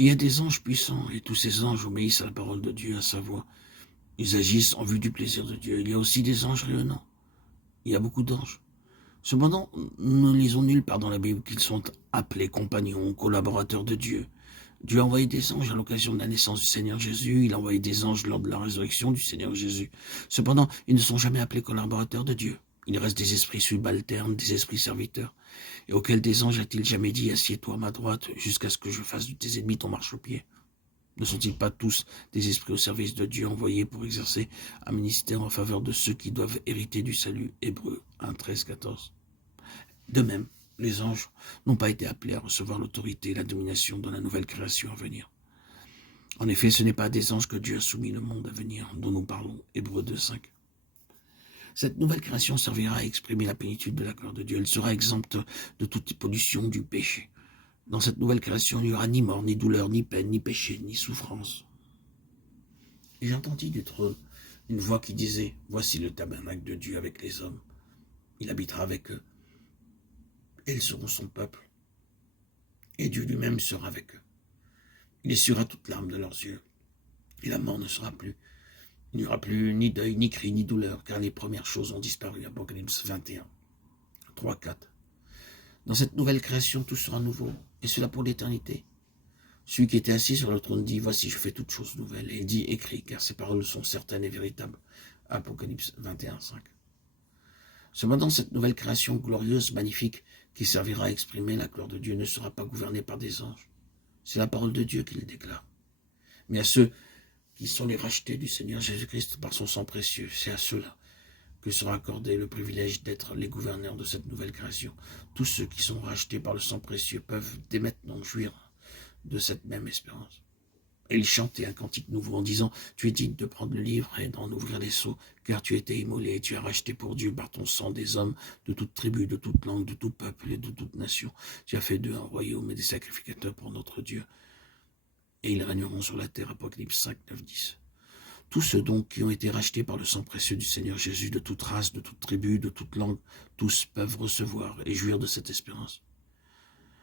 Il y a des anges puissants, et tous ces anges obéissent à la parole de Dieu, à sa voix. Ils agissent en vue du plaisir de Dieu. Il y a aussi des anges rayonnants. Il y a beaucoup d'anges. Cependant, nous ne lisons nulle part dans la Bible qu'ils sont appelés compagnons, collaborateurs de Dieu. Dieu a envoyé des anges à l'occasion de la naissance du Seigneur Jésus. Il a envoyé des anges lors de la résurrection du Seigneur Jésus. Cependant, ils ne sont jamais appelés collaborateurs de Dieu. Il reste des esprits subalternes, des esprits serviteurs. Et auquel des anges a-t-il jamais dit « Assieds-toi à ma droite, jusqu'à ce que je fasse de tes ennemis ton marchepied » Ne sont-ils pas tous des esprits au service de Dieu envoyés pour exercer un ministère en faveur de ceux qui doivent hériter du salut? Hébreux 1, 13, 14. De même, les anges n'ont pas été appelés à recevoir l'autorité et la domination dans la nouvelle création à venir. En effet, ce n'est pas à des anges que Dieu a soumis le monde à venir, dont nous parlons, Hébreux 2, 5. Cette nouvelle création servira à exprimer la plénitude de la gloire de Dieu. Elle sera exempte de toute pollution du péché. Dans cette nouvelle création, il n'y aura ni mort, ni douleur, ni peine, ni péché, ni souffrance. Et j'entendis du trône une voix qui disait « Voici le tabernacle de Dieu avec les hommes. Il habitera avec eux. Et ils seront son peuple. Et Dieu lui-même sera avec eux. Il essuiera toute larme de leurs yeux. Et la mort ne sera plus. Il n'y aura plus ni deuil, ni cri, ni douleur, car les premières choses ont disparu. » Apocalypse 21, 3, 4. Dans cette nouvelle création, tout sera nouveau, et cela pour l'éternité. Celui qui était assis sur le trône dit « Voici, je fais toutes choses nouvelles. » Et il dit « Écris, car ces paroles sont certaines et véritables. » Apocalypse 21, 5. Cependant, cette nouvelle création glorieuse, magnifique, qui servira à exprimer la gloire de Dieu, ne sera pas gouvernée par des anges. C'est la parole de Dieu qui le déclare. Mais à ceux qui sont les rachetés du Seigneur Jésus-Christ par son sang précieux, c'est à ceux-là que sera accordé le privilège d'être les gouverneurs de cette nouvelle création. Tous ceux qui sont rachetés par le sang précieux peuvent dès maintenant jouir de cette même espérance. Et il chantait un cantique nouveau en disant « Tu es digne de prendre le livre et d'en ouvrir les sceaux, car tu as été immolé et tu as racheté pour Dieu par ton sang des hommes de toute tribu, de toute langue, de tout peuple et de toute nation. Tu as fait d'eux un royaume et des sacrificateurs pour notre Dieu. Et ils régneront sur la terre. » Apocalypse 5, 9, 10. Tous ceux donc qui ont été rachetés par le sang précieux du Seigneur Jésus, de toute race, de toute tribu, de toute langue, tous peuvent recevoir et jouir de cette espérance.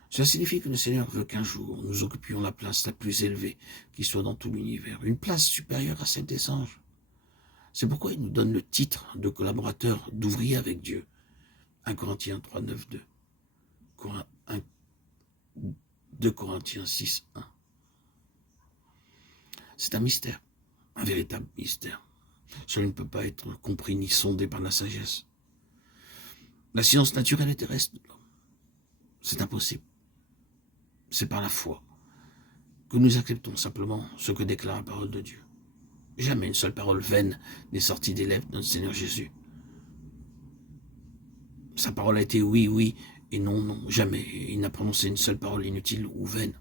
Cela signifie que le Seigneur veut qu'un jour nous occupions la place la plus élevée qui soit dans tout l'univers, une place supérieure à celle des anges. C'est pourquoi il nous donne le titre de collaborateur, d'ouvrier avec Dieu. 1 Corinthiens 3, 9, 2. 2 Corinthiens 6, 1. C'est un mystère. Un véritable mystère. Cela ne peut pas être compris ni sondé par la sagesse. La science naturelle et terrestre de l'homme. C'est impossible. C'est par la foi que nous acceptons simplement ce que déclare la parole de Dieu. Jamais une seule parole vaine n'est sortie des lèvres de notre Seigneur Jésus. Sa parole a été oui, oui, et non, non, jamais. Il n'a prononcé une seule parole inutile ou vaine.